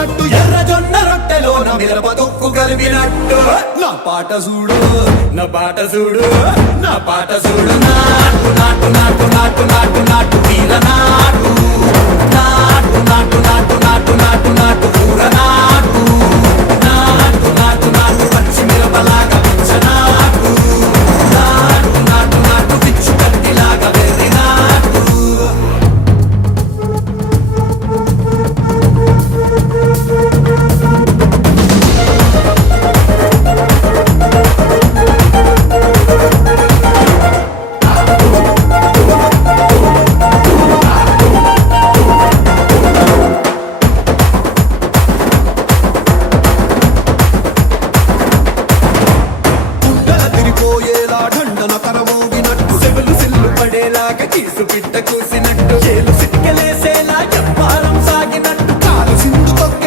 కలిపినట్టు ఎర్ర జొన్న రొట్టెలోన మిరప తొక్కు కలిపినట్టు నా పాట చూడు నా పాట చూడు నా పాట చూడు నాటు నాటు నాటు నాటు నాటు నాటు వీర నాటు నాటు నాటు నాటు నాటు నాటు నాటు